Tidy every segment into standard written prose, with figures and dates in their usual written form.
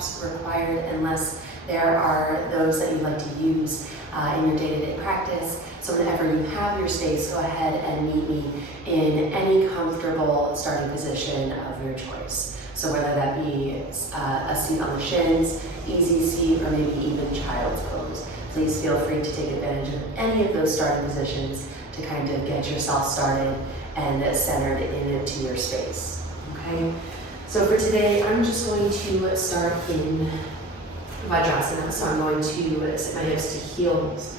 props required unless there are those that you'd like to use in your day-to-day practice. So whenever you have your space, go ahead and meet me in any comfortable starting position of your choice. So whether that be a seat on the shins, easy seat, or maybe even child's pose, please feel free to take advantage of any of those starting positions to kind of get yourself started and centered into your space, okay? So for today, I'm just going to start in Vajrasana. So I'm going to sit my hips to heels,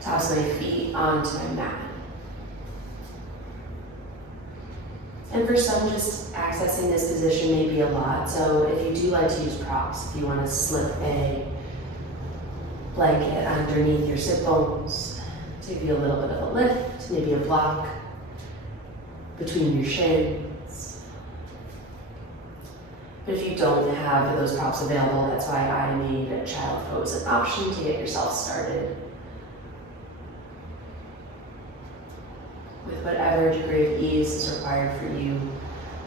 toss my feet onto my mat. And for some, just accessing this position may be a lot. So if you do like to use props, if you want to slip a blanket underneath your sit bones to give you a little bit of a lift, maybe a block between your shins. But if you don't have those props available, that's why I made a child pose an option to get yourself started with whatever degree of ease is required for you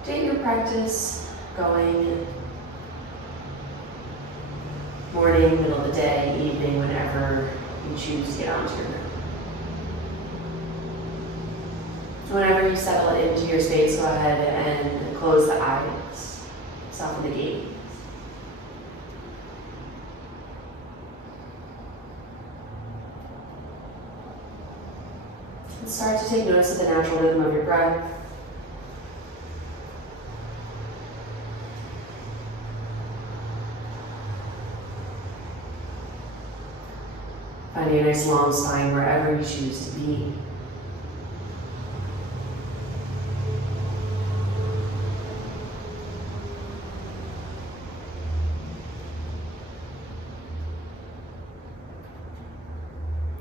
to get your practice going. Morning, middle of the day, evening, whenever you choose to get onto your mat. Whenever you settle into your space, go ahead and close the eyes, soften the gaze. And start to take notice of the natural rhythm of your breath. Finding a nice long spine wherever you choose to be.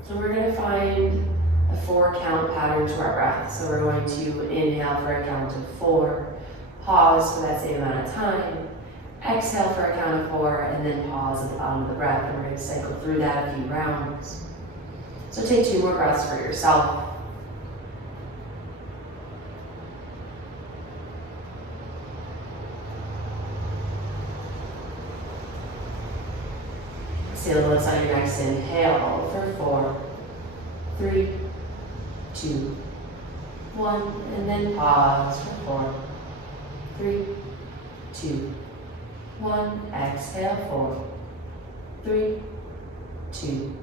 And we're going to find a 4-count pattern to our breath. So we're going to inhale for a count of 4, pause for that same amount of time, exhale for a count of 4, and then pause at the bottom of the breath. And we're going to cycle through that a few rounds. So take 2 more breaths for yourself. Seal the lips on your next inhale for 4, 3, 2, 1, and then pause for 4, 3, 2, 1. Exhale, 4, 3, 2,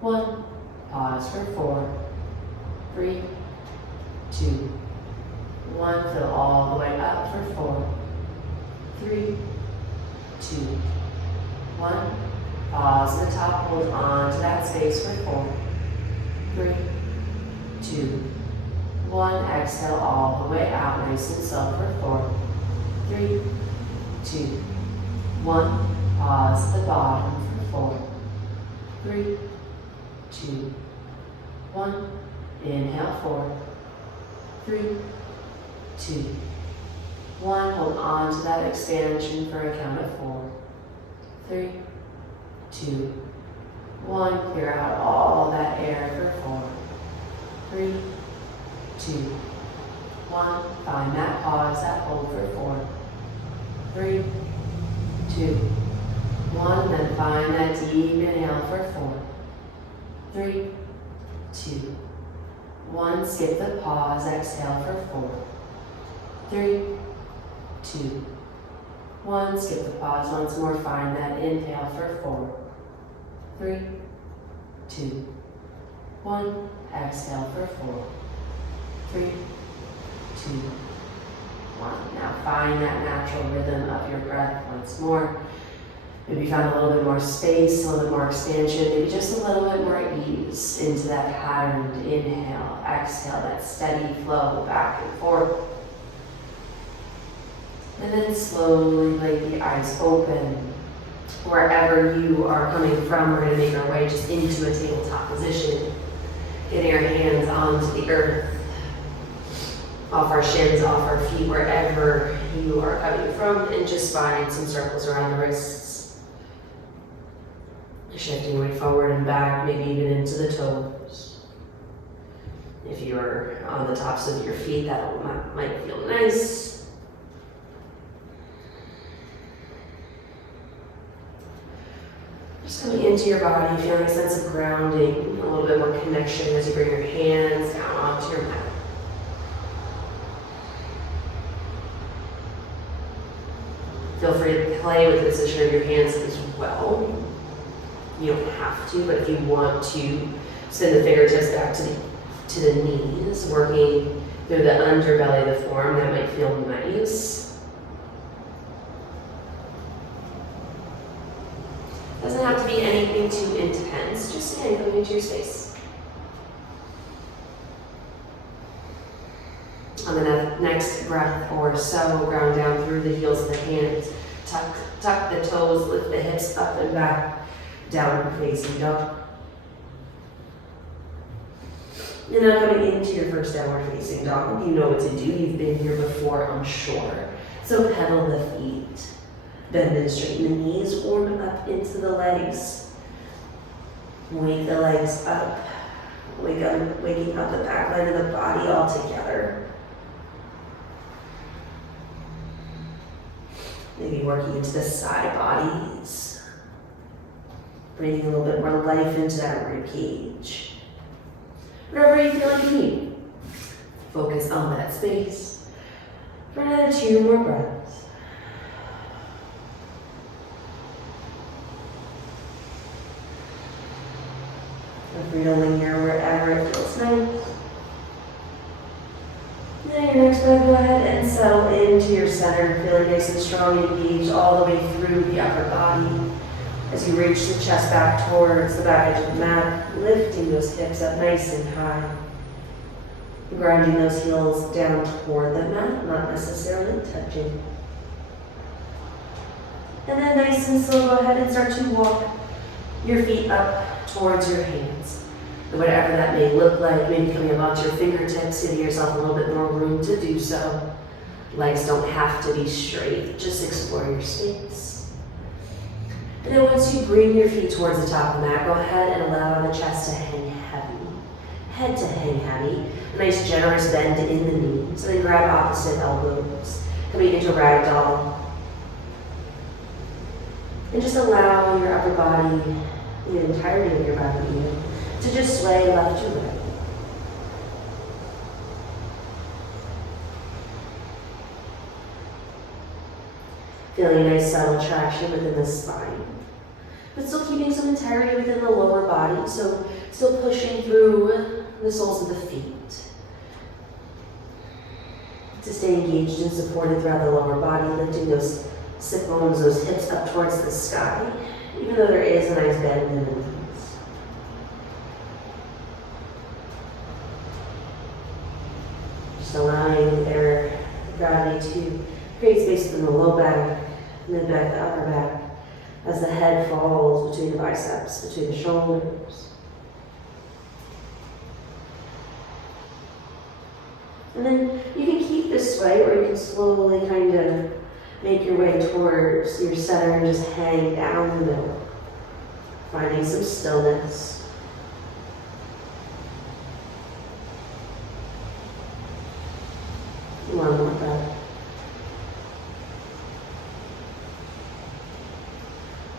1. Pause for 4, 3, 2, 1. Fill all the way up for 4, 3, 2, 1. Pause at the top, hold on to that space for 4, 3, 2, 1. Exhale all the way out, nice and slow for 4, 3, 2, 1. Pause at the bottom for 4, 3, 2, 1. Inhale 4, 3, 2, 1. Hold on to that expansion for a count of 4, 3, 2, 1. Clear out all that air for 4, 3, 2, 1. Find that pause, that hold for 4, 3, 2, 1. Then find that deep inhale for 4, 3, 2, 1. Skip the pause, exhale for 4, 3, 2, 1. Skip the pause once more. Find that inhale for 4, 3, 2, 1. Exhale for 4, 3, 2, 1. Now find that natural rhythm of your breath once more. Maybe find a little bit more space, a little bit more expansion, maybe just a little bit more ease into that patterned inhale, exhale, that steady flow back and forth. And then slowly lay the eyes open. Wherever you are coming from, we're going to make our way just into a tabletop position. Getting our hands onto the earth, off our shins, off our feet, wherever you are coming from, and just find some circles around the wrists. Shifting weight forward and back, maybe even into the toes. If you're on the tops of your feet, that might feel nice. Just coming into your body, feeling a sense of grounding, a little bit more connection as you bring your hands down onto your mat. Feel free to play with the position of your hands as well. You don't have to, but if you want to, send the fingertips back to the knees, working through the underbelly of the form. That might feel nice. Doesn't have to be anything too intense, just again, coming into your space. On the next breath or so, ground down through the heels of the hands. Tuck the toes, lift the hips up and back, downward facing dog. And now coming into your first downward facing dog. You know what to do, you've been here before, I'm sure. So pedal the feet, bend and straighten the knees, warm up into the legs. Wake the legs up, waking up the back line of the body all together. Maybe working into the side bodies. Breathing a little bit more life into that ribcage. Whatever you feel like you need. Focus on that space. For another 2 more breaths. Feel free to linger wherever it feels nice. Then your next breath, go ahead and settle into your center, feeling nice and strong and engaged all the way through the upper body. As you reach the chest back towards the back edge of the mat, lifting those hips up nice and high. Grinding those heels down toward the mat, not necessarily touching. And then nice and slow, go ahead and start to walk your feet up towards your hands. Whatever that may look like, maybe coming up onto your fingertips, giving yourself a little bit more room to do so. Legs don't have to be straight, just explore your space. And then once you bring your feet towards the top of the mat, go ahead and allow the chest to hang heavy. Head to hang heavy. A nice generous bend in the knees. And then grab opposite elbows. Coming into ragdoll. And just allow your upper body, the entirety of your body even, to just sway left to right. Feeling a nice subtle traction within the spine, but still keeping some integrity within the lower body, so still pushing through the soles of the feet. To stay engaged and supported throughout the lower body, lifting those sit bones, those hips up towards the sky, even though there is a nice bend in the knees. Just allowing their gravity to create space within the low back, mid back, the upper back, as the head falls between the biceps, between the shoulders. And then you can keep this way, or you can slowly kind of make your way towards your center and just hang down the middle, finding some stillness. One more breath.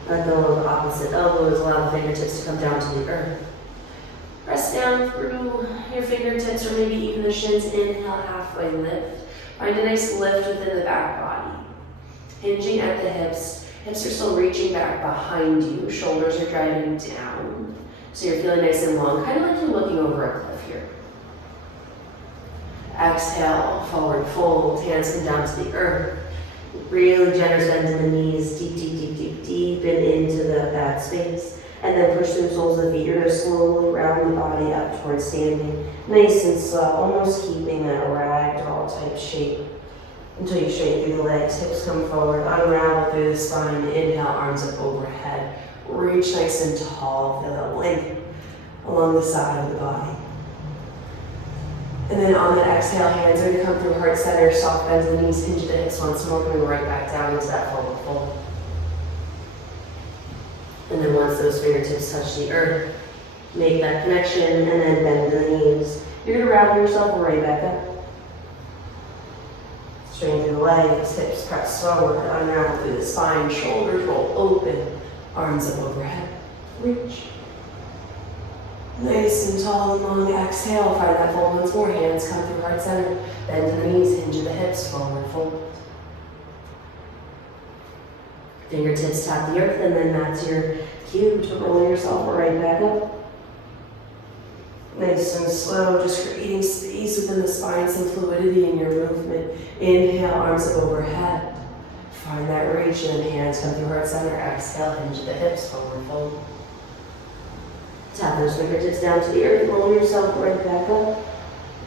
Let go of opposite elbows, allow the fingertips to come down to the earth. Press down through your fingertips or maybe even the shins. Inhale, halfway lift. Find a nice lift within the back body. Hinging at the hips. Hips are still reaching back behind you. Shoulders are driving down. So you're feeling nice and long, kind of like you're looking over a cliff here. Exhale, forward fold, hands come down to the earth. Really generous bend in the knees, deep and into that space. And then push through the soles of the feet. You're going to slowly round the body up towards standing. Nice and slow, almost keeping that ragdoll type shape until you straighten through the legs. Hips come forward, unravel through the spine. Inhale, arms up overhead. Reach nice and tall, feel that length along the side of the body. And then on that exhale, hands are going to come through heart center, soft bend in the knees, hinge the hips once more, coming right back down into that forward fold. And then once those fingertips touch the earth, make that connection and then bend the knees. You're going to round yourself right back up. Straighten through the legs, hips press forward, unravel through the spine, shoulders roll open, arms up overhead. reach. Nice and tall and long. Exhale, find that fold once more. Hands come through heart center. Bend the knees, hinge of the hips, forward fold. Fingertips tap the earth, and then that's your cue to roll yourself right back up. Nice and slow, just creating space within the spine, some fluidity in your movement. Inhale, arms up overhead. Find that reach, and then hands come through heart center. Exhale, hinge the hips, forward fold. Tap those fingertips down to the earth, roll yourself right back up.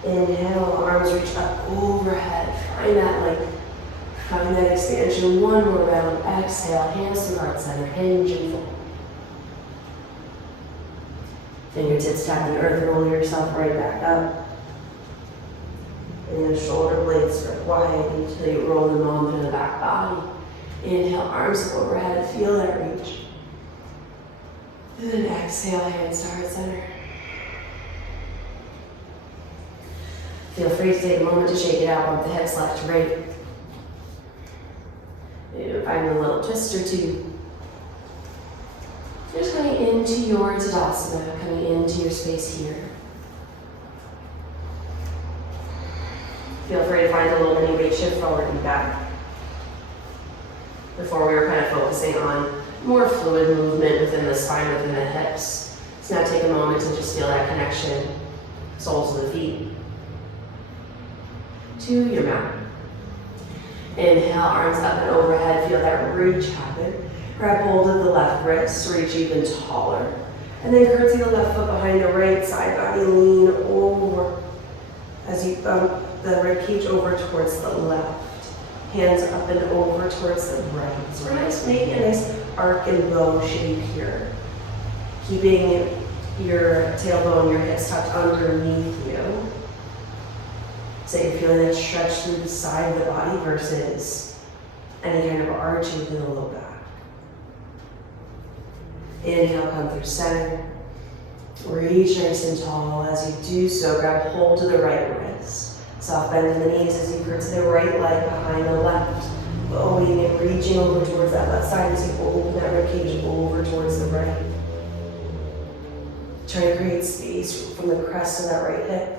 Inhale, arms reach up overhead. Find that length. Find that expansion. One more round. Exhale, hands to heart center, hinge and fold. Fingertips tap the earth, roll yourself right back up. And the shoulder blades stretch wide until you roll them on through the back body. Inhale, arms up overhead, feel that reach. And then exhale, hands to heart center. Feel free to take a moment to shake it out, bump the hips left to right. Maybe find a little twist or two. Just coming into your Tadasana, coming into your space here. Feel free to find a little mini weight shift forward and back. Before we were kind of focusing on more fluid movement within the spine, within the hips. So now take a moment to just feel that connection, soles of the feet, to your mat. Inhale, arms up and overhead, feel that reach happen. Grab hold of the left wrist, reach even taller. And then curtsy the left foot behind the right side body, lean over as you bump the ribcage over towards the left. Hands up and over towards the right. So we're going to make a nice arc and bow shape here. Keeping your tailbone, your hips tucked underneath you. So you're feeling that stretch through the side of the body versus any kind of arch within the low back. Inhale, come through center. Reach nice and tall. As you do so, grab hold of the right wrist. Soft bend in the knees as you curtsy the right leg behind the left. Bowing and reaching over towards that left side as you open that ribcage over towards the right. Try to create space from the crest of that right hip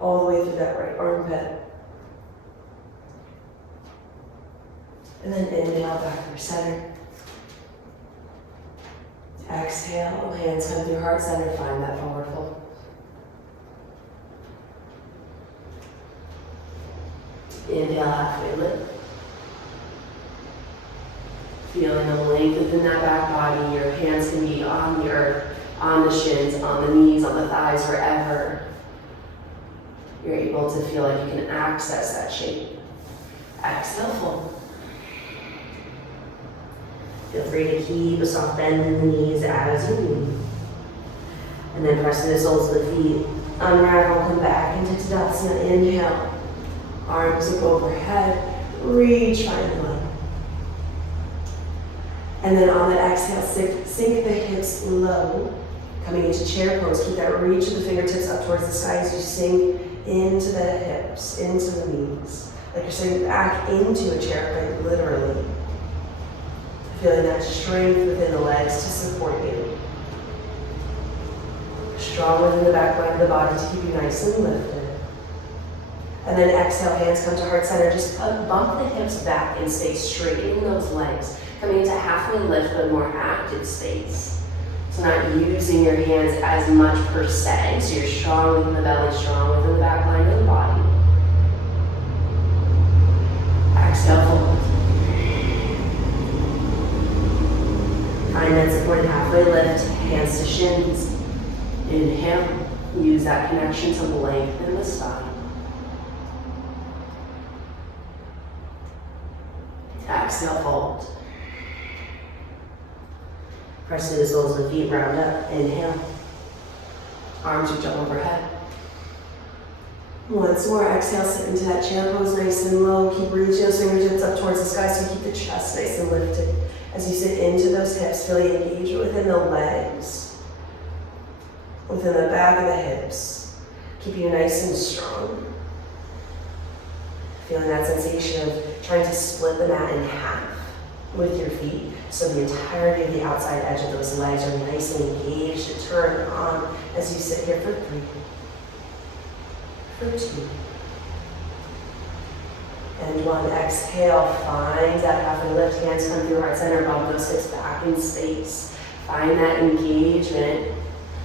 all the way through that right armpit. And then inhale back through center. Exhale, hands come through heart center, find that forward fold. Inhale, halfway lift. Feeling the length within that back body. Your hands can be on the earth, on the shins, on the knees, on the thighs, wherever you're able to feel like you can access that shape. Exhale, fold. Feel free to keep a soft bend in the knees as you move. And then press the soles of the feet. Unravel, come back into Tadasana. Inhale. Arms up overhead. Reach, find the leg. And then on that exhale, sink the hips low. Coming into chair pose. Keep that reach of the fingertips up towards the sky as you sink into the hips, into the knees. Like you're sitting back into a chair, quite literally. Feeling that strength within the legs to support you. Strong within the back line of the body to keep you nice and lifted. And then exhale, hands come to heart center. Just bump the hips back and stay straightening those legs. Coming into halfway lift, but more active space. So not using your hands as much per se. So you're strong within the belly, strong within the back line of the body. Exhale, fold. Find that supported halfway lift, hands to shins. Inhale, use that connection to lengthen the spine. Exhale, fold. Press through the soles of the feet, round up. Inhale. Arms reach up overhead. Once more, exhale, sit into that chair pose nice and low. Keep reaching those fingertips up towards the sky so you keep the chest nice and lifted. As you sit into those hips, feel the engagement within the legs, within the back of the hips. Keep you nice and strong. Feeling that sensation of trying to split the mat in half with your feet. So the entirety of the outside edge of those legs are nice and engaged to turn on as you sit here for 3, for 2, and 1. Exhale, find that halfway lift, hands come through heart center, bump those hips back in space. Find that engagement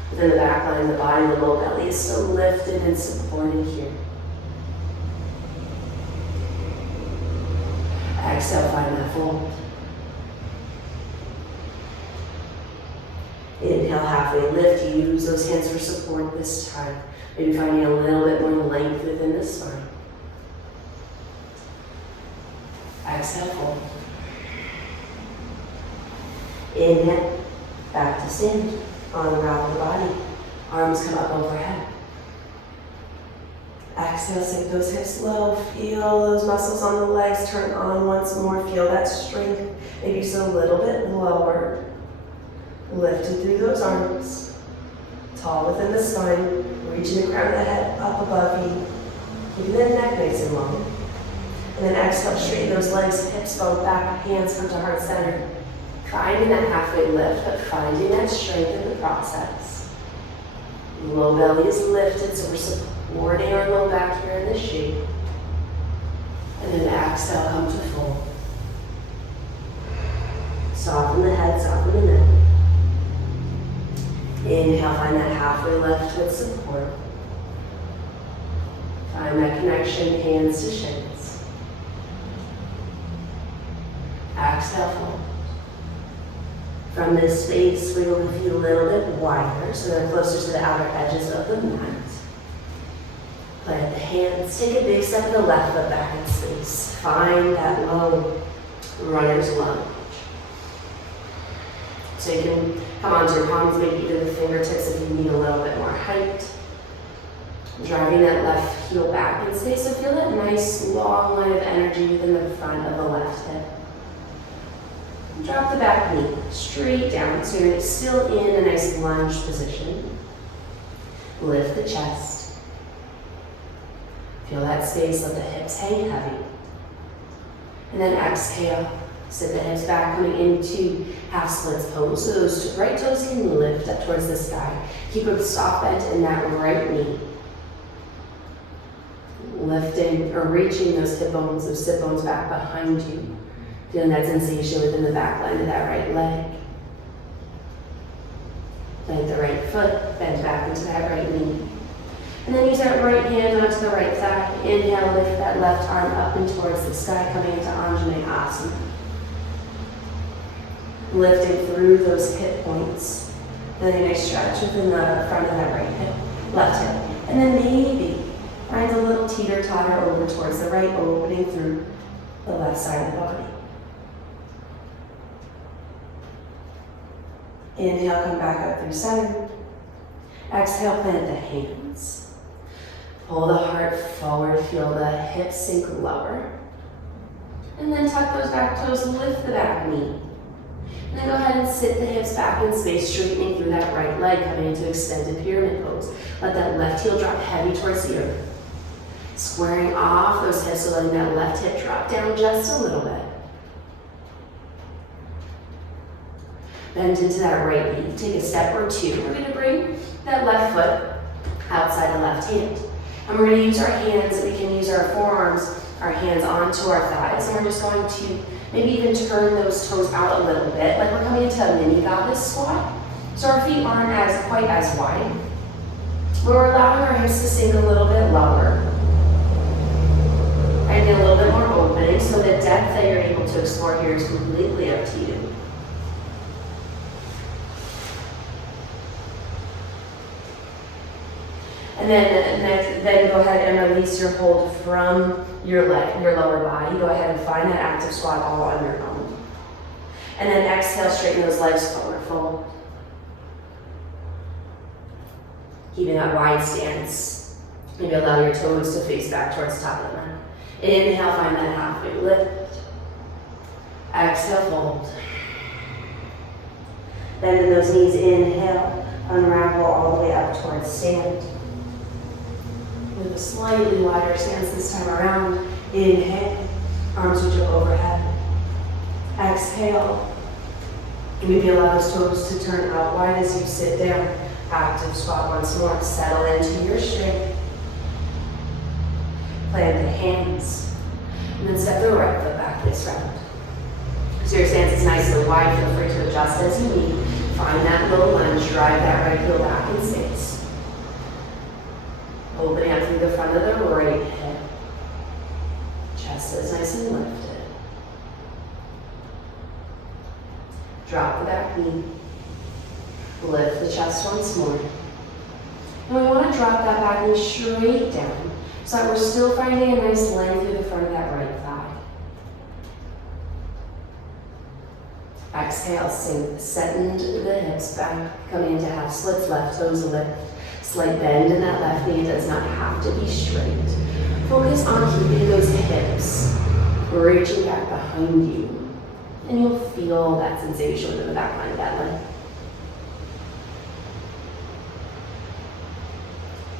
within the back line of the body. The low belly is still lifted and supported here. Exhale, find that fold. Inhale, halfway lift. Use those hands for support this time. Maybe finding a little bit more length within the spine. Exhale, fold. Inhale, back to stand. Unravel the body. Arms come up overhead. Exhale, sink those hips low. Feel those muscles on the legs turn on once more. Feel that strength. Maybe just a little bit lower. Lifted through those arms. Tall within the spine. Reaching the crown of the head up above you. Keeping the neck nice and long. And then exhale, straighten those legs, hips bone back, hands come to heart center. Finding that halfway lift, but finding that strength in the process. Low belly is lifted, so we're supporting our low back here in this shape. And then exhale, come to fold. Soften the head, soften the neck. Inhale, find that halfway lift with support. Find that connection, hands to shins. Exhale, fold. From this space, we will lift you a little bit wider so they're closer to the outer edges of the mat. Plant the hands, take a big step to the left foot back in space. Find that low runner's lunge. So you can come onto your palms, maybe even the fingertips if you need a little bit more height. Driving that left heel back in space, so feel that nice long line of energy within the front of the left hip. Drop the back knee straight down, so you're still in a nice lunge position. Lift the chest. Feel that space, let the hips hang heavy. And then exhale, sit the hips back, coming into half splits pose. So those right toes can lift up towards the sky. Keep a soft bend in that right knee. Lifting or reaching those hip bones, those sit bones back behind you. Feeling that sensation within the back line of that right leg. Plant the right foot, bend back into that right knee. And then use that right hand onto the right thigh. Inhale, lift that left arm up and towards the sky, coming into Anjaneyasana. Lifting through those hip points. Then a nice stretch within the front of that right hip, left hip. And then maybe find a little teeter-totter over towards the right, opening through the left side of the body. Inhale, come back up through center. Exhale, plant the hands. Pull the heart forward, feel the hips sink lower. And then tuck those back toes, lift the back knee. And then go ahead and sit the hips back in space, straightening through that right leg, coming into extended pyramid pose. Let that left heel drop heavy towards the earth. Squaring off those hips, so letting that left hip drop down just a little bit. Bend into that right knee. Take a step or two. We're going to bring that left foot outside the left hand. And we're going to use our hands. We can use our forearms, our hands onto our thighs. And we're just going to maybe even turn those toes out a little bit, like we're coming into a mini goddess squat. So our feet aren't quite as wide. We're allowing our hips to sink a little bit lower. And get a little bit more opening, so the depth that you're able to explore here is completely up to you. And then go ahead and release your hold from your leg, your lower body. Go ahead and find that active squat all on your own. And then exhale, straighten those legs forward, fold. Keeping that wide stance. Maybe allow your toes to face back towards the top of the mat. Inhale, find that halfway lift. Exhale, fold. Bend in those knees, inhale, unravel all the way up towards stand. With a slightly wider stance this time around. Inhale, arms reach up overhead. Exhale, Maybe allow those toes to turn out wide as you sit down. Active squat once more. Settle into your strength. Plant the hands. And then step the right foot back this round. So your stance is nice and wide. Feel free to adjust as you need. Find that low lunge. Drive that right heel back in space. Opening up through the front of the right hip. Chest is nice and lifted. Drop the back knee. Lift the chest once more. And we want to drop that back knee straight down so that we're still finding a nice length through the front of that right thigh. Exhale, send the hips back, coming into half splits, left toes lift. Slight bend in that left knee. It does not have to be straight. Focus on keeping those hips reaching back behind you. And you'll feel that sensation in the back line of that leg.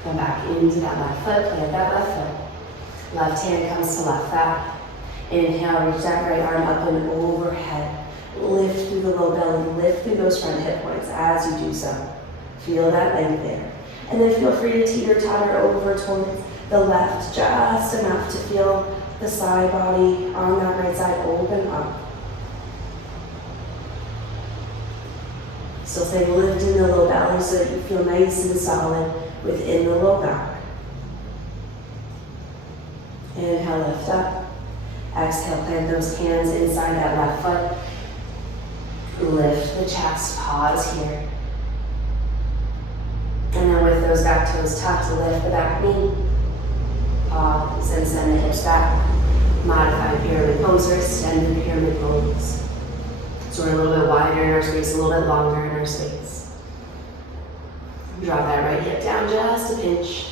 Come back into that left foot, plant that left foot. Left hand comes to left thigh. Inhale, reach that right arm up and overhead. Lift through the low belly, lift through those front hip points as you do so. Feel that length there. And then feel free to teeter-totter over towards the left, just enough to feel the side body on that right side open up. Still stay lift in the low belly so that you feel nice and solid within the low back. Inhale, lift up. Exhale, plant those hands inside that left foot. Lift the chest, pause here. And then with those back toes tucked, lift the back knee. Pause and send the hips back. Modify pyramid pose or extend the pyramid pose. So we're a little bit wider in our space, a little bit longer in our space. Drop that right hip down just a pinch.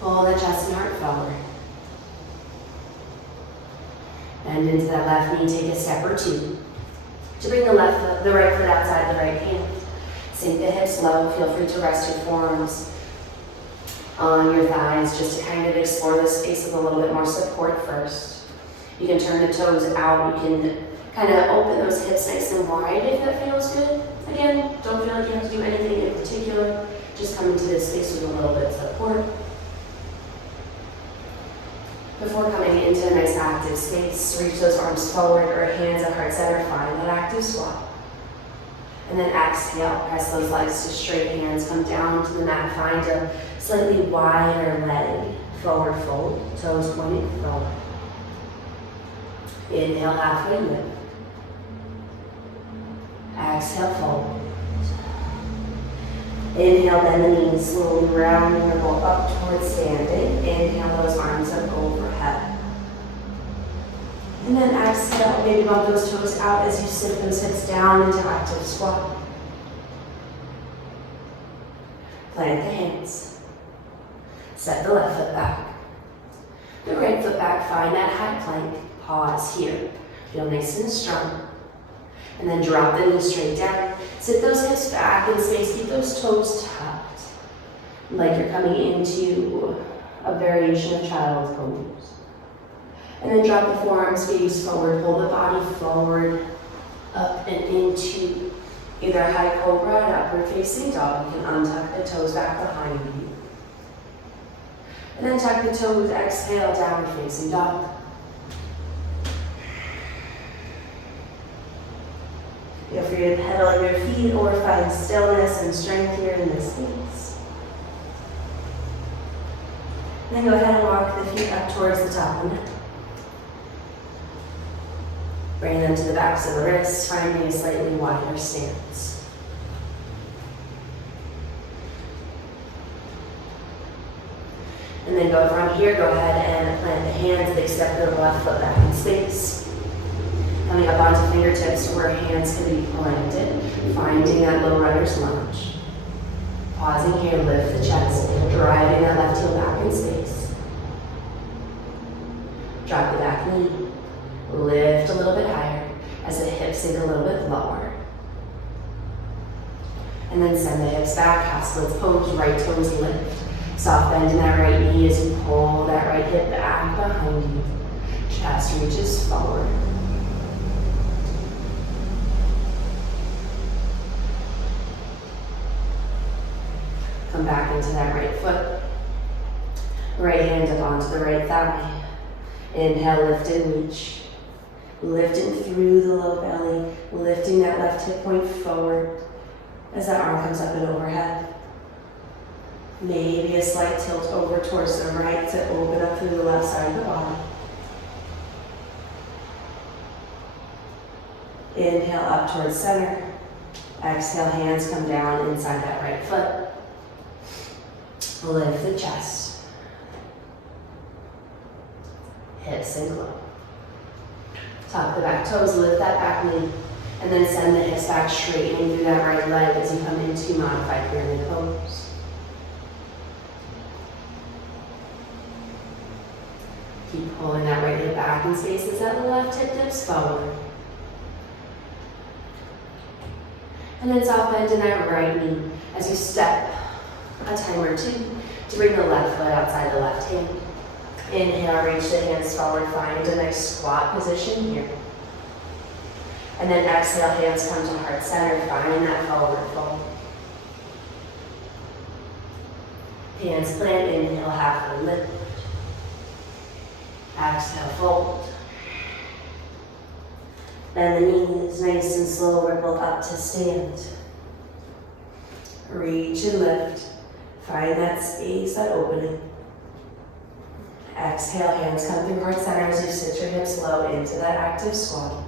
Pull the chest and heart forward. Bend into that left knee, take a step or two. To bring the right foot outside the right hand. Sink the hips low. Feel free to rest your forearms on your thighs just to kind of explore the space with a little bit more support first. You can turn the toes out. You can kind of open those hips nice and wide if that feels good. Again, don't feel like you have to do anything in particular. Just come into this space with a little bit of support. Before coming into a nice active space, reach those arms forward or hands at heart center, find that active squat. And then exhale, press those legs to straight hands, come down to the mat, find a slightly wider leg, forward fold, toes pointing forward. Inhale, halfway lift. Exhale, fold. Inhale, bend the knees, slowly rounding the roll up towards standing. Inhale, those arms up overhead. And then exhale, maybe bump those toes out as you sink those hips down into active squat. Plant the hands. Set the left foot back. The right foot back, find that high plank. Pause here. Feel nice and strong. And then drop the knees straight down. Sit those hips back in space. Keep those toes tucked. Like you're coming into a variation of child's pose. And then drop the forearms, gaze forward. Pull the body forward, up and into either high cobra and upward facing dog. You can untuck the toes back behind you. And then tuck the toes, exhale, downward facing dog. Feel free to pedal your feet or find stillness and strength here in this space. Then go ahead and walk the feet up towards the top of the mat. Bring them to the backs of the wrists, finding a slightly wider stance. And then go from here, go ahead and plant the hands, they step the left foot back in space. Coming up onto fingertips where hands can be planted, finding that low runner's lunge. Pausing here, lift the chest, driving that left heel back in space. Drop the back knee, lift a little bit higher as the hips sink a little bit lower. And then send the hips back, half splits pose, right toes lift. Soft bend in that right knee as you pull that right hip back behind you. Chest reaches forward. Come back into that right foot. Right hand up onto the right thigh. Inhale, lift and reach. Lifting through the low belly, lifting that left hip point forward as that arm comes up and overhead. Maybe a slight tilt over towards the right to open up through the left side of the body. Inhale up towards center. Exhale, hands come down inside that right foot. Lift the chest. Hips sink low. Tuck the back toes, lift that back knee, and then send the hips back, straightening through that right leg as you come into modified pyramid pose. Keep pulling that right hip back in space as that left hip dips forward. And then soft bend in that right knee as you step a time or two to bring the left foot outside the left hand. Inhale, reach the hands forward, find a nice squat position here. And then exhale, hands come to heart center, find that forward fold. Hands plant, inhale, halfway lift. Exhale, fold. Bend the knees, nice and slow, ripple up to stand. Reach and lift. Find that space, that opening. Exhale, hands come through heart center as you sit your hips low into that active squat.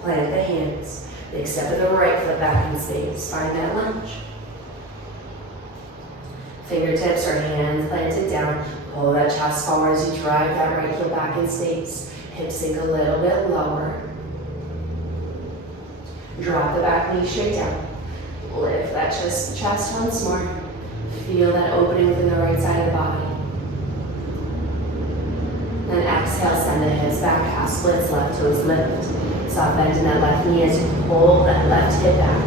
Plant the hands. Big step of the right foot back in space. Find that lunge. Fingertips or hands planted down. Pull that chest forward as you drive that right foot back in space. Hips sink a little bit lower. Drop the back knee straight down. Lift that chest once more. Feel that opening within the right side of the body. Then exhale, send the hips back, half splits, left toes lift. Soft bend in that left knee as you pull that left hip back.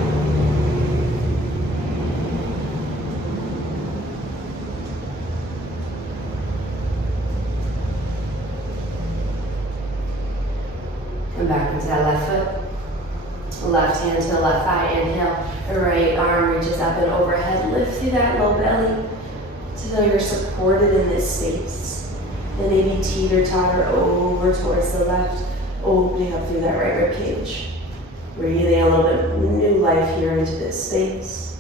Come back into that left foot. Left hand to the left thigh, inhale. The right arm reaches up and overhead. Lift through that low belly to feel you're supported in this space. Then maybe teeter-totter over towards the left, opening up through that right rib cage. Breathing a little bit of new life here into this space.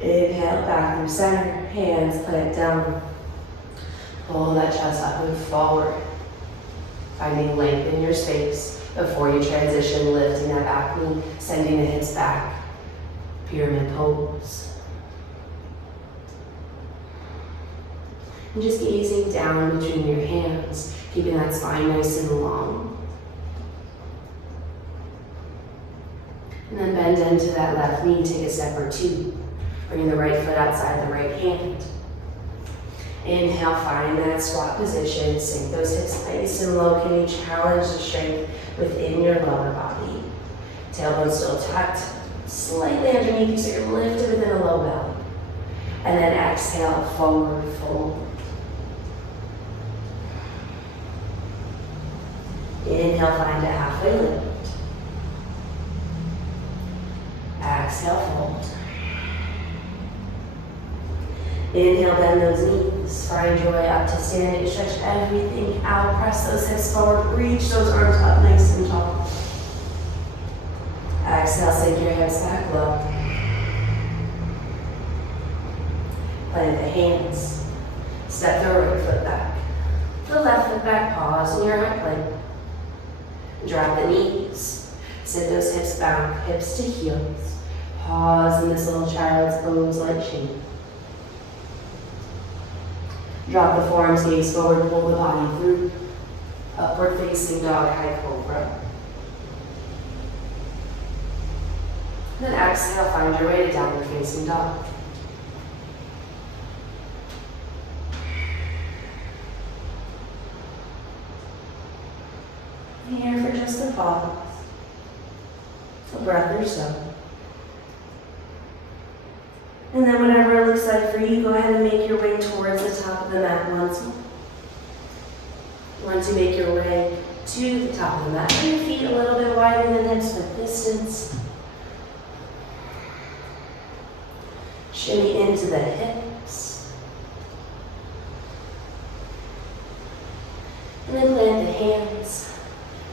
Inhale, back through center, hands plant down. Pull that chest up and forward. Finding length in your space before you transition, lifting that back knee, sending the hips back. Pyramid pose. And just gazing down between your hands, keeping that spine nice and long. And then bend into that left knee, take a step or two. Bringing the right foot outside the right hand. Inhale, find that squat position. Sink those hips nice and low. Can you challenge the strength within your lower body? Tailbone still tucked, slightly underneath you, so you're lifted within a low belly. And then exhale, forward fold. Inhale, find a halfway lift. Exhale, fold. Inhale, bend those knees. Find your way up to standing. Stretch everything out. Press those hips forward. Reach those arms up nice and tall. Exhale, sink your hips back low. Plant the hands. Step the right foot back. The left foot back. Pause in your right plank. Drop the knees. Sit those hips back, hips to heels. Pause in this little child's pose-like shape. Drop the forearms, gaze forward, pull the body through. Upward facing dog, high cobra. Then exhale, find your way to downward facing dog. Here for just a pause. A breath or so. And then whatever it looks like for you, go ahead and make your way towards the top of the mat once more. Once you make your way to the top of the mat, bring your feet a little bit wider than hips with distance. Shimmy into the hips. And then plant the hands.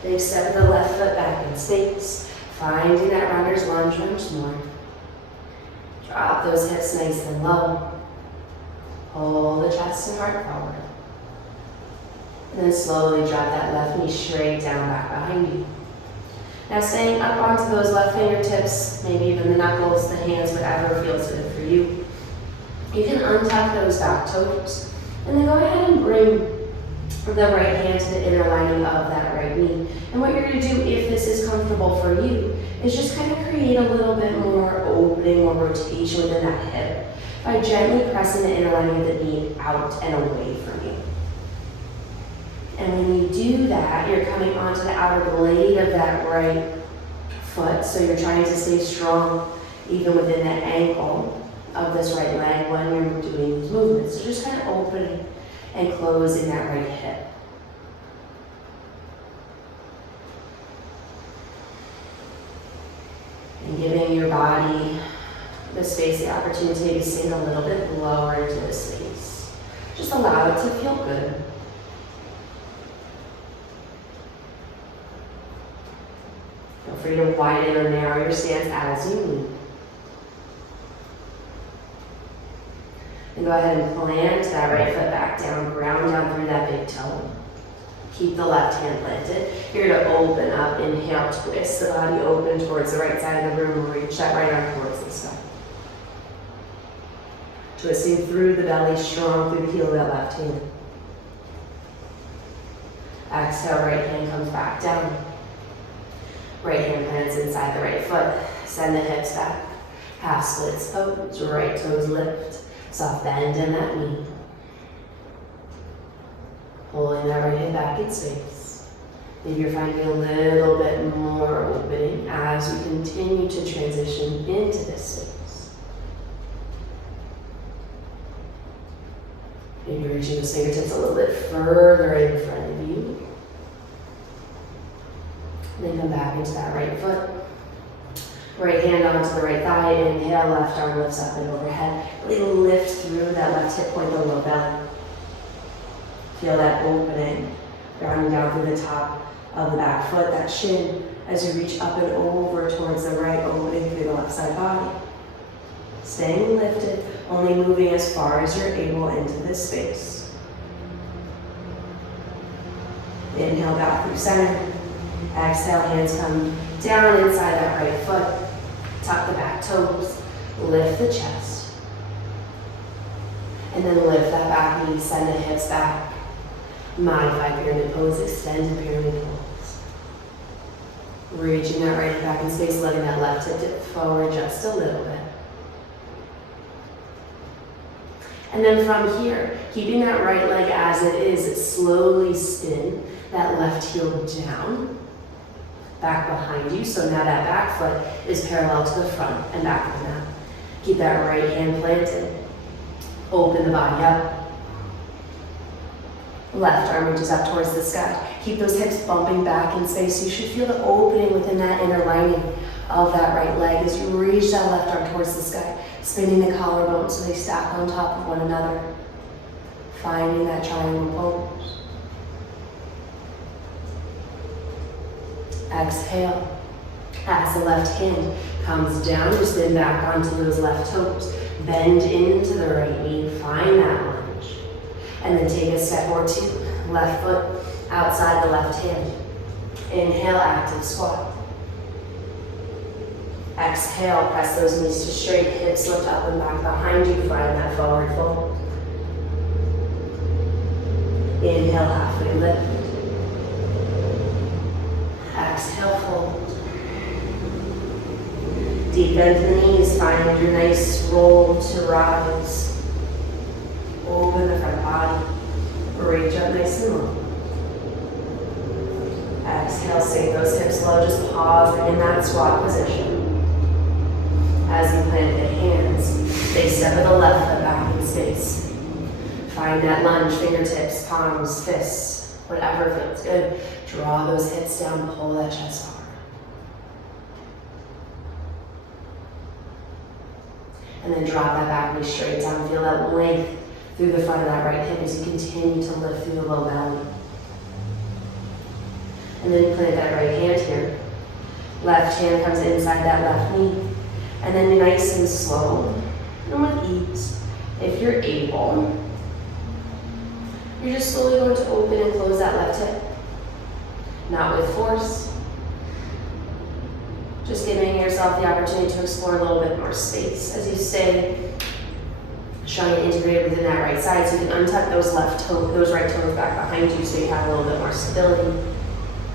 Big step of the left foot back in space. Finding that runner's lunge once more. Drop those hips nice and low. Pull the chest and heart forward. And then slowly drop that left knee straight down back behind you. Now staying up onto those left fingertips, maybe even the knuckles, the hands, whatever feels good for you. You can untuck those back toes. And then go ahead and bring the right hand to the inner lining of that right knee. And what you're going to do, if this is comfortable for you, is just kind of create a little bit more opening or rotation within that hip by gently pressing the inner lining of the knee out and away from you. And when you do that, you're coming onto the outer blade of that right foot, so you're trying to stay strong even within the ankle of this right leg when you're doing these movements. So just kind of opening and closing that right hip. And giving your body the space, the opportunity to sink a little bit lower into the space. Just allow it to feel good. Feel free to widen or narrow your stance as you need. And go ahead and plant that right foot back down, ground down through that big toe. Keep the left hand planted. You're going to open up, inhale, twist the body open towards the right side of the room, reach that right arm towards the sky. Twisting through the belly, strong through the heel of that left hand. Exhale, right hand comes back down. Right hand plants inside the right foot. Send the hips back. Half splits toes, right toes lift. Soft bend in that knee. Pulling that right hip back in space. Maybe you're finding a little bit more opening as you continue to transition into this space. Maybe reaching those fingertips a little bit further in front of you. And then come back into that right foot. Right hand onto the right thigh. Inhale, left arm lifts up and overhead. Really lift through that left hip point, the low belly. Feel that opening, rounding down through the top of the back foot, that shin, as you reach up and over towards the right, opening through the left side body. Staying lifted, only moving as far as you're able into this space. Inhale back through center. Exhale, hands come down inside that right foot. Tuck the back toes. Lift the chest. And then lift that back knee, send the hips back. Modify pyramid pose, extended pyramid pose. Reaching that right hip back in space, letting that left hip dip forward just a little bit. And then from here, keeping that right leg as it is, slowly spin that left heel down, back behind you. So now that back foot is parallel to the front and back of the mat. Keep that right hand planted. Open the body up. Left arm reaches up towards the sky. Keep those hips bumping back in space. You should feel the opening within that inner lining of that right leg as you reach that left arm towards the sky, spinning the collarbones so they stack on top of one another. Finding that triangle pose. Exhale. As the left hand comes down, you spin back onto those left toes. Bend into the right knee. Find that lunge. And then take a step or two. Left foot outside the left hand. Inhale, active squat. Exhale, press those knees to straight, hips lift up and back behind you. Find that forward fold. Inhale, halfway lift. Exhale, fold. Deep bend to the knees, find your nice roll to rise. Open the front body. Reach up nice and low. Exhale, sink those hips low. Just pause in that squat position. As you plant the hands, they step of the left foot back in space. Find that lunge, fingertips, palms, fists, whatever feels good. Draw those hips down, pull that chest forward. And then drop that back knee straight down. Feel that length through the front of that right hip as you continue to lift through the low belly. And then you plant that right hand here. Left hand comes inside that left knee. And then nice and slow and with ease, if you're able, you're just slowly going to open and close that left hip. Not with force. Just giving yourself the opportunity to explore a little bit more space as you stay trying to integrate within that right side, so you can untuck those those right toes back behind you so you have a little bit more stability,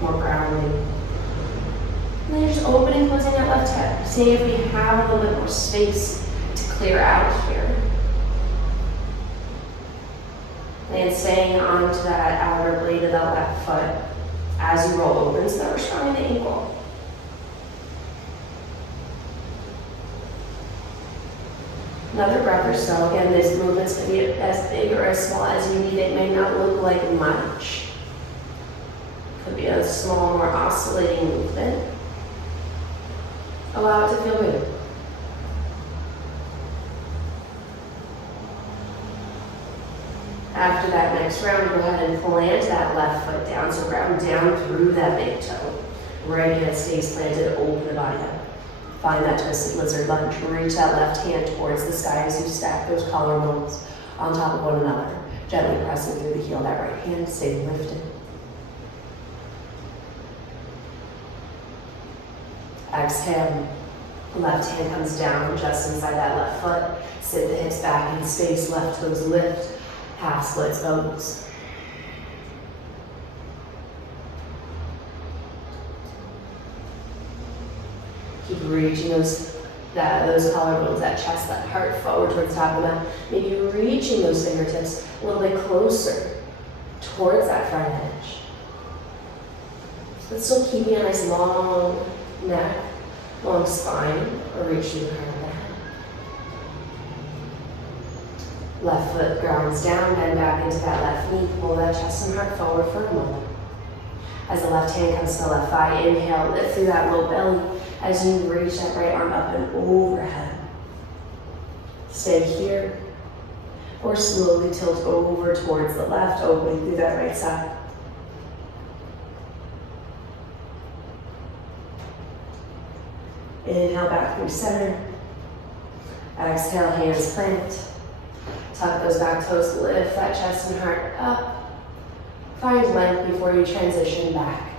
more grounding. And then you're just opening and closing that left hip, seeing if we have a little bit more space to clear out here. And staying onto that outer blade of the left foot as you roll open so that we're strong in the ankle. Another breath or so. Again, these movements can be as big or as small as you need. It may not look like much. Could be a small, more oscillating movement. Allow it to feel good. After that next round, go ahead and plant that left foot down. So ground down through that big toe. Right hand stays planted, open the body up. Find that twisted lizard lunge. Reach that left hand towards the sky as you stack those collarbones on top of one another. Gently pressing through the heel. That right hand stay lifted. Exhale. Left hand comes down just inside that left foot. Sit the hips back in space. Left toes lift. Half splits bones. Keep reaching those collarbones, that chest, that heart forward towards the top of the mat. Maybe reaching those fingertips a little bit closer towards that front edge. But still keeping a nice long neck, long spine, or reach through the crown of the head. Left foot grounds down, bend back into that left knee. Pull that chest and heart forward for a moment. As the left hand comes to the left thigh, inhale, lift through that low belly as you reach that right arm up and overhead. Stay here, or slowly tilt over towards the left, opening through that right side. Inhale back through center. Exhale, hands plant. Tuck those back toes, lift that chest and heart up. Find length before you transition back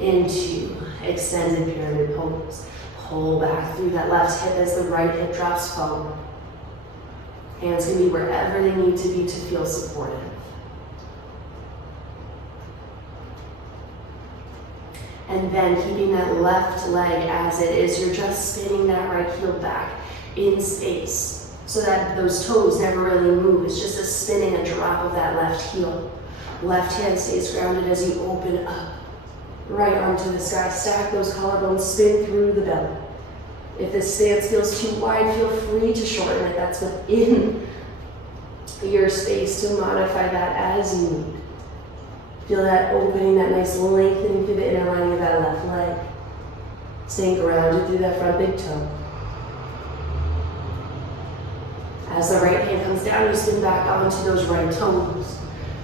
into extended pyramid pose. Pull back through that left hip as the right hip drops forward. Hands can be wherever they need to be to feel supportive. And then keeping that left leg as it is, you're just spinning that right heel back in space so that those toes never really move. It's just a spinning, a drop of that left heel. Left hand stays grounded as you open up. Right arm to the sky, stack those collarbones, spin through the belly. If this stance feels too wide, feel free to shorten it. That's within your space to modify that as you need. Feel that opening, that nice lengthening through the inner lining of that left leg. Staying grounded through that front big toe. As the right hand comes down, you spin back onto those right toes.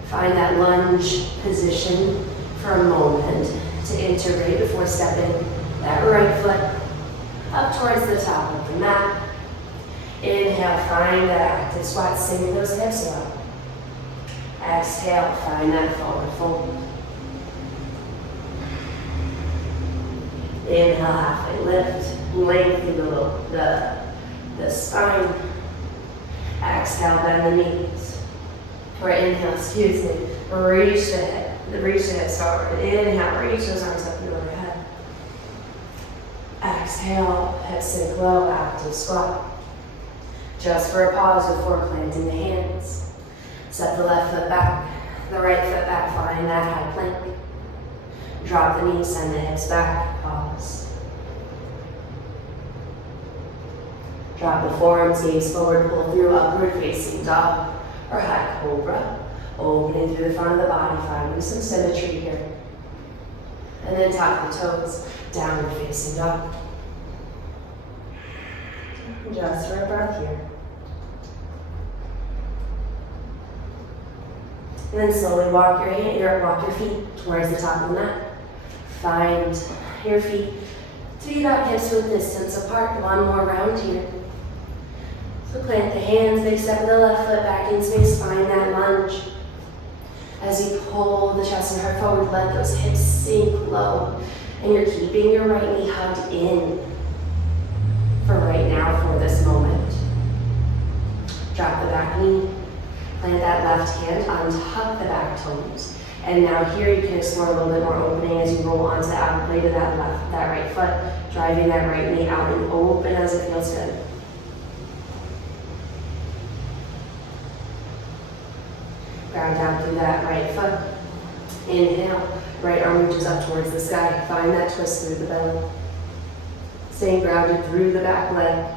Find that lunge position for a moment to integrate before stepping that right foot up towards the top of the mat. Inhale, find that active squat, sink those hips up. Exhale, find that forward fold. Inhale, halfway lift, lengthen the spine. Exhale, bend the knees. Or inhale, reach the hips forward. Inhale, reach those arms up and overhead. Exhale, hips sink low, active squat. Just for a pause before planting the hands. Set the left foot back, the right foot back, find that high plank. Drop the knees, send the hips back, pause. Drop the forearms, gaze forward, pull through upward facing dog or high cobra. Opening through the front of the body, finding some symmetry here. And then tap the toes, downward facing dog. Just for a breath here. And then slowly walk your feet towards the top of the mat. Find your feet to be about hips width distance apart. One more round here. So plant the hands, big step of the left foot back in space, find that lunge. As you pull the chest and heart forward, let those hips sink low. And you're keeping your right knee hugged in for right now, for this moment. Drop the back knee. Plant that left hand on top of the back toes. And now here you can explore a little bit more opening as you roll onto the outer blade of that right foot, driving that right knee out and open as it feels good. Ground down through that right foot. Inhale, right arm reaches up towards the sky. Find that twist through the belly. Staying grounded through the back leg.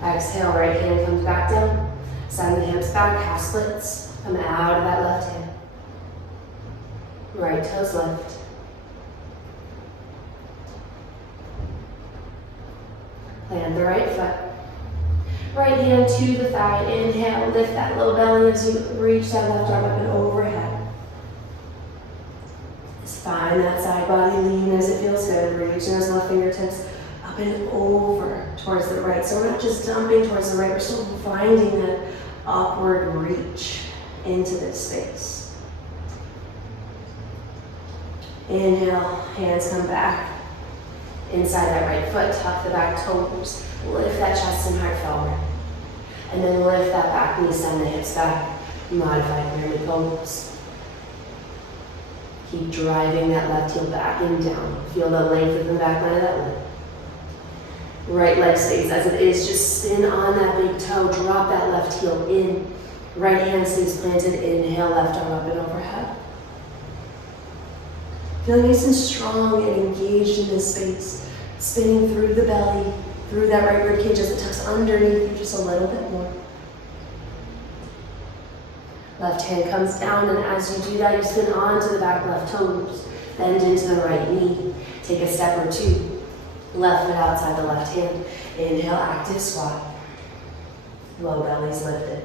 Exhale, right hand comes back down. Send the hips back, half splits. Come out of that left hand. Right toes lift. Plant the right foot. Right hand to the thigh. Inhale, lift that low belly as you reach that left arm up and overhead. Just find that side body lean as it feels good. Reaching those left fingertips up and over towards the right. So we're not just dumping towards the right, we're still finding that upward reach into this space. Inhale, hands come back. Inside that right foot, tuck the back toes. Lift that chest and heart forward. And then lift that back knee, send the hips back. Modified pyramid pose. Keep driving that left heel back and down. Feel the length of the back line of that leg. Right leg stays as it is. Just spin on that big toe. Drop that left heel in. Right hand stays planted. Inhale, left arm up and overhead. Feel nice and strong and engaged in this space. Spinning through the belly, through that right rib cage as it tucks underneath you just a little bit more. Left hand comes down, and as you do that, you spin onto the back left toes. Bend into the right knee. Take a step or two. Left foot outside the left hand. Inhale, active squat. Low belly's lifted.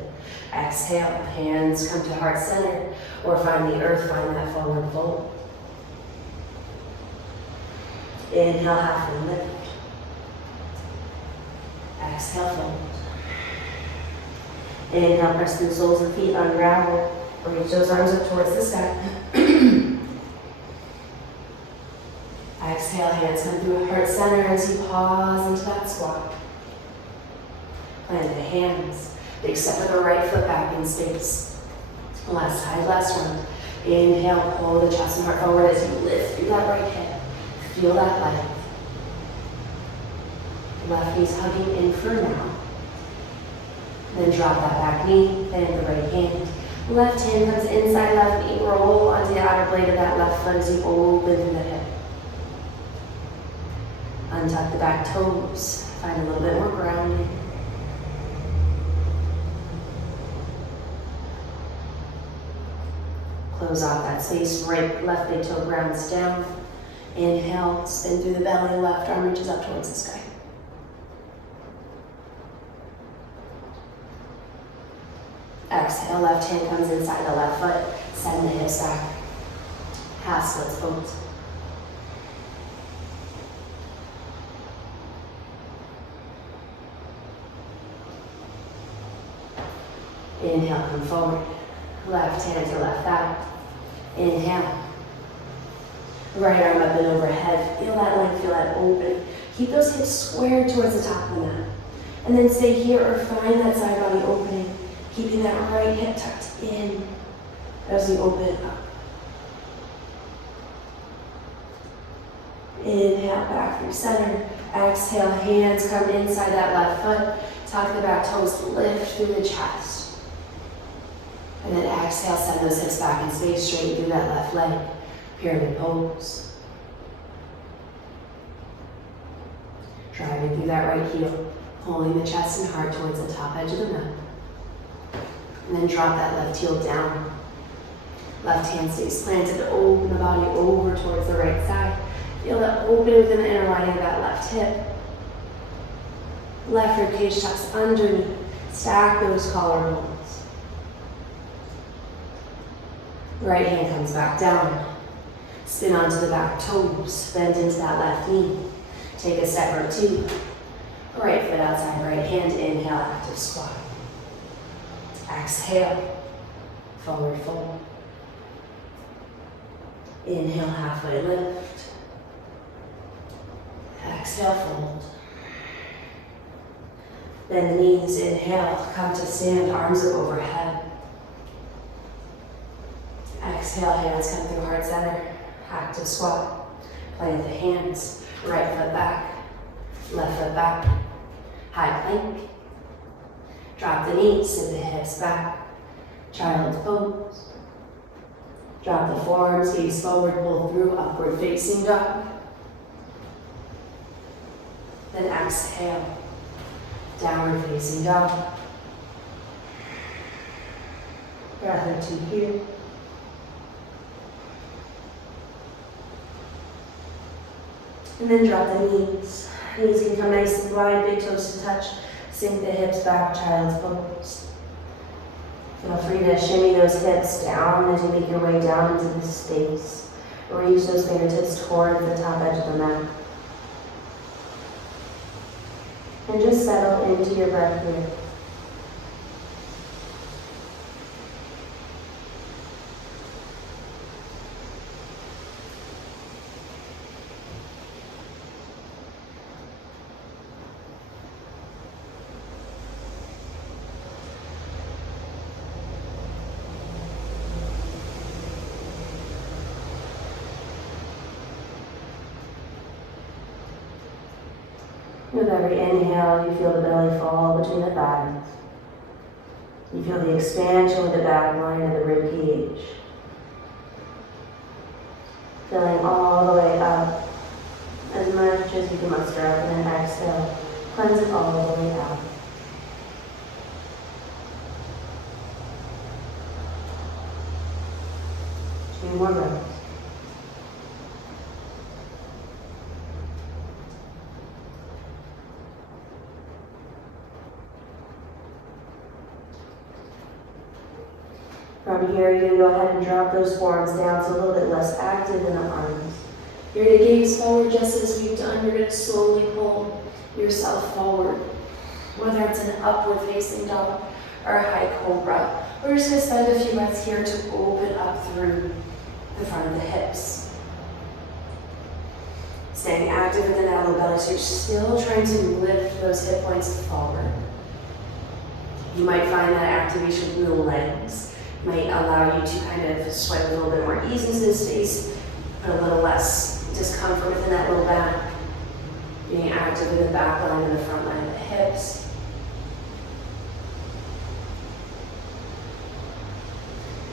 Exhale, hands come to heart center, or find the earth, find that forward fold. Inhale, halfway lift. Exhale, fold. Inhale, press through the soles of the feet, unravel. Reach those arms up towards the sky. Exhale, hands come through heart center as you pause into that squat. Plant the hands. Big step of the right foot back in space. Last side, last round. Inhale, pull the chest and heart forward as you lift through that right hip. Feel that length. Left knee's hugging in for now. Then drop that back knee, plant the right hand. Left hand comes inside left knee, roll onto the outer blade of that left foot as you open through the hip. Untuck the back toes, find a little bit more grounding. Close off that space, right, left big toe grounds down. Inhale, spin through the belly, left arm reaches up towards the sky. Exhale, left hand comes inside the left foot, send the hips back. Half splits both. Inhale, come forward. Left hand to left thigh. Inhale. Right arm up and overhead. Feel that length, feel that open. Keep those hips squared towards the top of the mat. And then stay here or find that side body opening. Keeping that right hip tucked in as you open it up. Inhale, back through center. Exhale, hands come inside that left foot. Tuck the back toes, lift through the chest. And then exhale, send those hips back in space, straight through that left leg. Pyramid pose. Driving through that right heel, pulling the chest and heart towards the top edge of the mat. And then drop that left heel down. Left hand stays planted, open the body over towards the right side. Feel that open within the inner lining of that left hip. Left rib cage tucks underneath. Stack those collarbones. Right hand comes back down. Spin onto the back toes. Bend into that left knee. Take a step or two. Right foot outside right hand. Inhale, active squat. Exhale, forward fold. Inhale, halfway lift. Exhale, fold. Bend the knees, inhale, come to stand, arms up overhead. Exhale, hands come through heart center, active squat. Plant the hands, right foot back, left foot back, high plank. Drop the knees, sit the hips back, child's pose. Drop the forearms, gaze forward, pull through, upward facing dog. Then exhale, downward facing dog. Breath or two here. And then drop the knees. Knees can come nice and wide, big toes to touch. Sink the hips back, child's pose. Feel free to shimmy those hips down as you make your way down into this space. Reach those fingertips toward the top edge of the mat. And just settle into your breath here. With every inhale, you feel the belly fall between the thighs. You feel the expansion with the back line of the rib cage. Filling all the way up as much as you can muster up, and then exhale. Cleanse it all the way out. Two more breaths. From here, you're going to go ahead and drop those forearms down, so a little bit less active in the arms. You're going to gaze forward just as we've done. You're going to slowly pull yourself forward, whether it's an upward facing dog or a high cobra. We're just going to spend a few breaths here to open up through the front of the hips. Staying active within that low belly, so you're still trying to lift those hip points forward. You might find that activation through the legs might allow you to kind of sweat a little bit more ease into the space, put a little less discomfort within that low back, being active in the back line and the front line of the hips.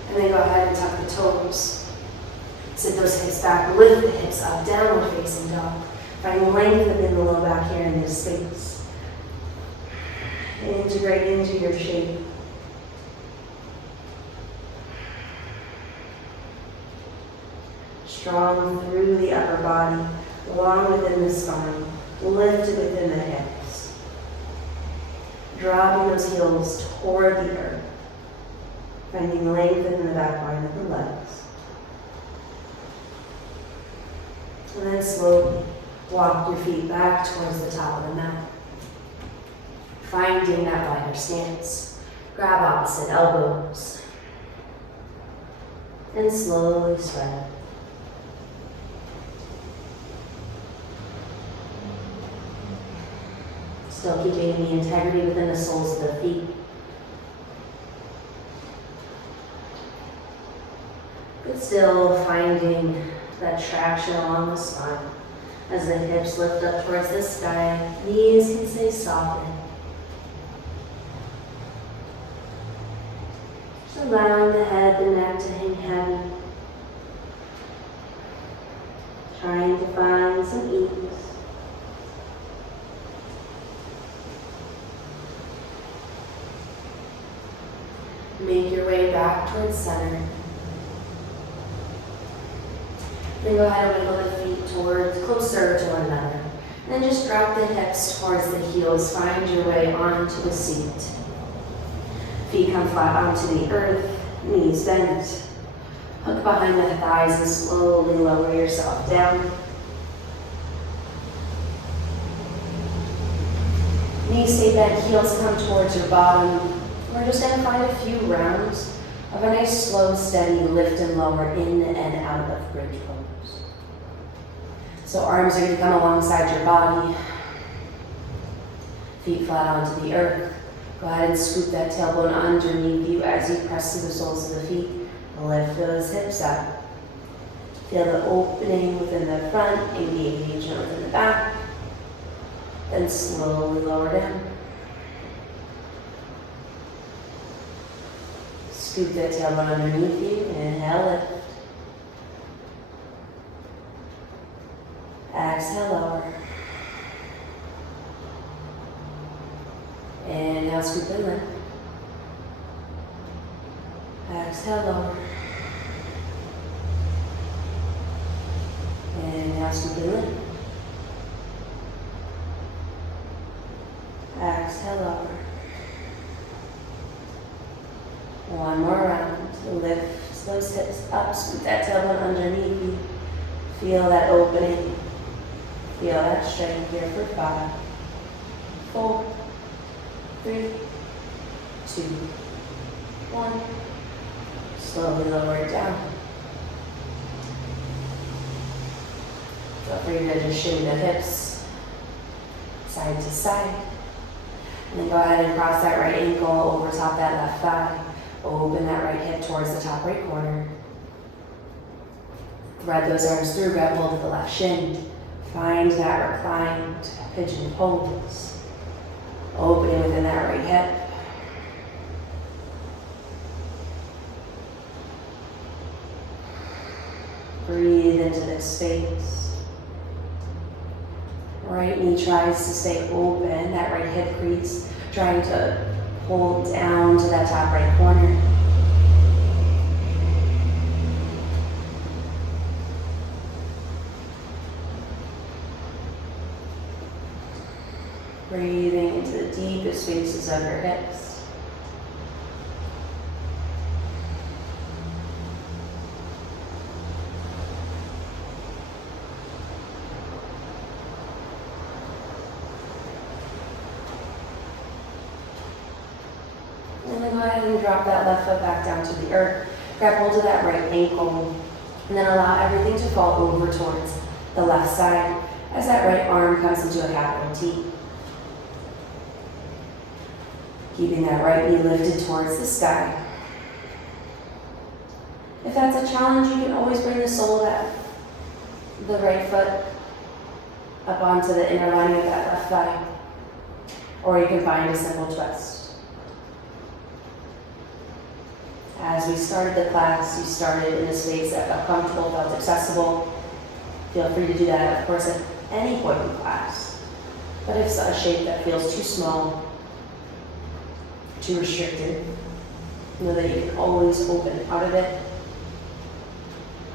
And then go ahead and tuck the toes. Sit those hips back, lift the hips up, downward facing dog. Finding length within the low back here in this space. Integrate into your shape. Strong through the upper body, long within the spine, lifted within the hips. Dropping those heels toward the earth, finding length within the back line of the legs. And then slowly walk your feet back towards the top of the mat. Finding that wider stance. Grab opposite elbows. And slowly spread. Still keeping the integrity within the soles of the feet. But still finding that traction along the spine. As the hips lift up towards the sky, knees can stay softened. Just allowing the head, the neck to hang heavy. Trying to find some ease. Make your way back towards center. Then go ahead and wiggle the feet closer to one another. And then just drop the hips towards the heels. Find your way onto the seat. Feet come flat onto the earth, knees bent. Hook behind the thighs and slowly lower yourself down. Knees stay bent, heels come towards your bottom. We're just going to find a few rounds of a nice slow, steady lift and lower in and out of bridge pose. So arms are going to come alongside your body. Feet flat onto the earth. Go ahead and scoop that tailbone underneath you as you press to the soles of the feet. Lift those hips up. Feel the opening within the front, engagement within the back. Then slowly lower down. Scoop that tailbone underneath you. Inhale, lift. Exhale, lower. Inhale, scoop and lift. Exhale, lower. Inhale, scoop and lift. Exhale, lower. One more round. Lift those hips up, scoop that tailbone underneath you. Feel that opening. Feel that strength here for 5, 4, 3, 2, 1. Slowly lower it down. Feel free to just shimmy the hips side to side. And then go ahead and cross that right ankle over top that left thigh. Open that right hip towards the top right corner. Thread those arms through, grab hold of the left shin. Find that reclined pigeon pose. Opening within that right hip. Breathe into this space. Right knee tries to stay open, that right hip crease, trying to pull down to that top right corner. Breathing into the deepest spaces of your hips. And then go ahead and drop that left foot back down to the earth. Grab hold of that right ankle. And then allow everything to fall over towards the left side as that right arm comes into a capital T. Keeping that right knee lifted towards the sky. If that's a challenge, you can always bring the sole of the right foot up onto the inner lining of that left thigh. Or you can find a simple twist. As we started the class, you started in a space that felt comfortable, felt accessible. Feel free to do that, of course, at any point in class. But if it's a shape that feels too small, too restricted, know that you can always open out of it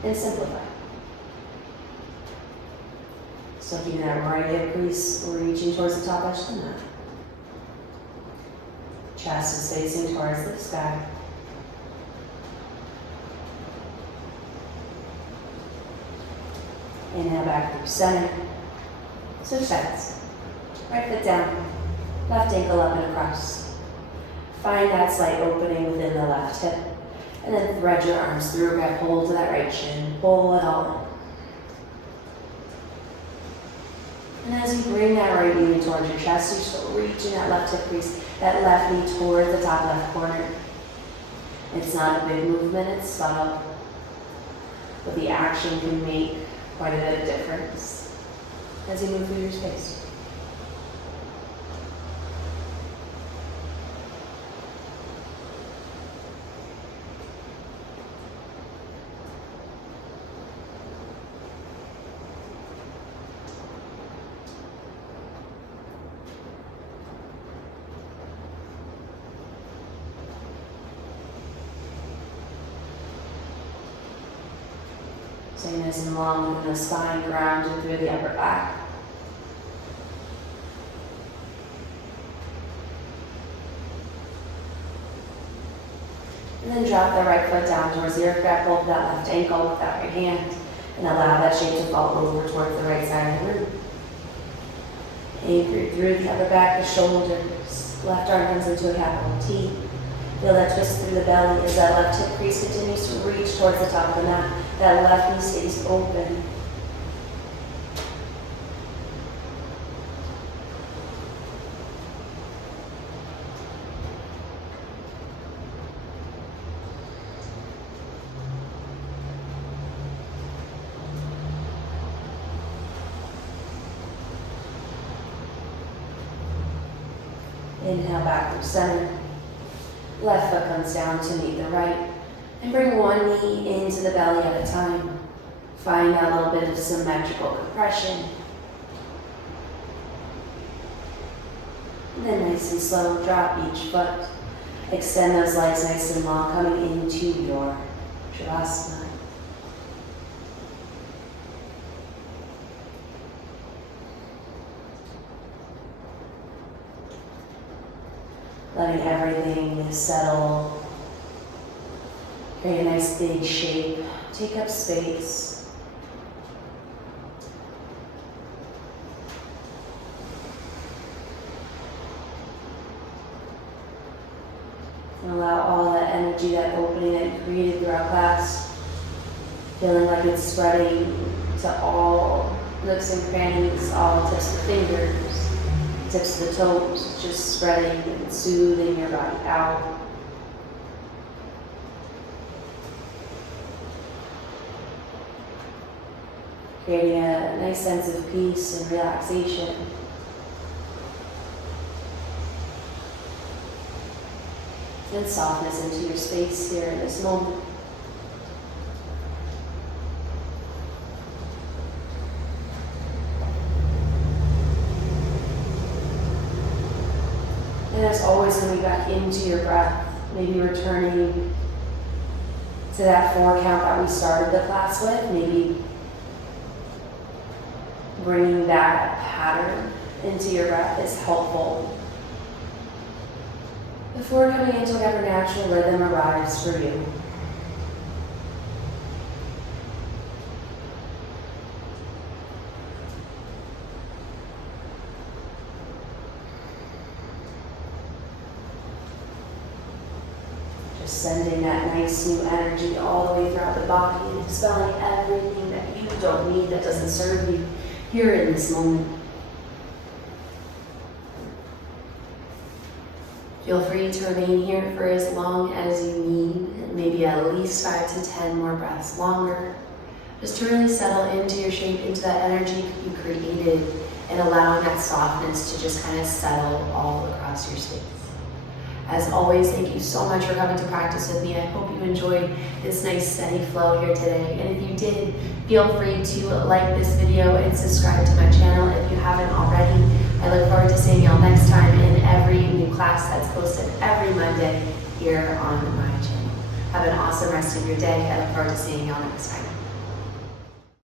and simplify. So keeping that right hip crease, reaching towards the top edge of the mat. Chest is facing towards the sky. Inhale back through center. Switch sides. Right foot down, left ankle up and across. Find that slight opening within the left hip. And then thread your arms through, grab hold to that right shin, pull it all in. And as you bring that right knee towards your chest, you're still reaching that left hip crease, that left knee toward the top left corner. It's not a big movement, it's subtle. But the action can make quite a bit of difference as you move through your space. So staying nice and long in the spine, grounded through the upper back. And then drop the right foot down towards the earth, grab hold of that left ankle with that right hand, and allow that shape to fall over towards the right side of the room. Anchor through the upper back, the shoulders, left arm comes into a capital T. Feel that twist through the belly as that left hip crease continues to reach towards the top of the mat. That left knee stays open. Inhale back through center. Left foot comes down to meet the right. And bring one knee into the belly at a time. Find that little bit of symmetrical compression. And then nice and slow, drop each foot. Extend those legs nice and long, coming into your Shavasana. Letting everything settle. Create a nice big shape. Take up space. And allow all that energy, that opening that you created throughout class, feeling like it's spreading to all nooks and crannies, all tips of the fingers, tips of the toes, just spreading and soothing your body out. Creating a nice sense of peace and relaxation. And softness into your space here in this moment. And as always, coming back into your breath, maybe returning to that 4 count that we started the class with, maybe bringing that pattern into your breath is helpful before coming into whatever natural rhythm arrives for you. Just sending that nice new energy all the way throughout the body and expelling everything that you don't need, that doesn't serve you here in this moment. Feel free to remain here for as long as you need, maybe at least 5 to 10 more breaths longer, just to really settle into your shape, into that energy you created, and allowing that softness to just kind of settle all across your space. As always, thank you so much for coming to practice with me. I hope you enjoyed this nice steady flow here today. And if you did, feel free to like this video and subscribe to my channel if you haven't already. I look forward to seeing y'all next time in every new class that's posted every Monday here on my channel. Have an awesome rest of your day. I look forward to seeing y'all next time.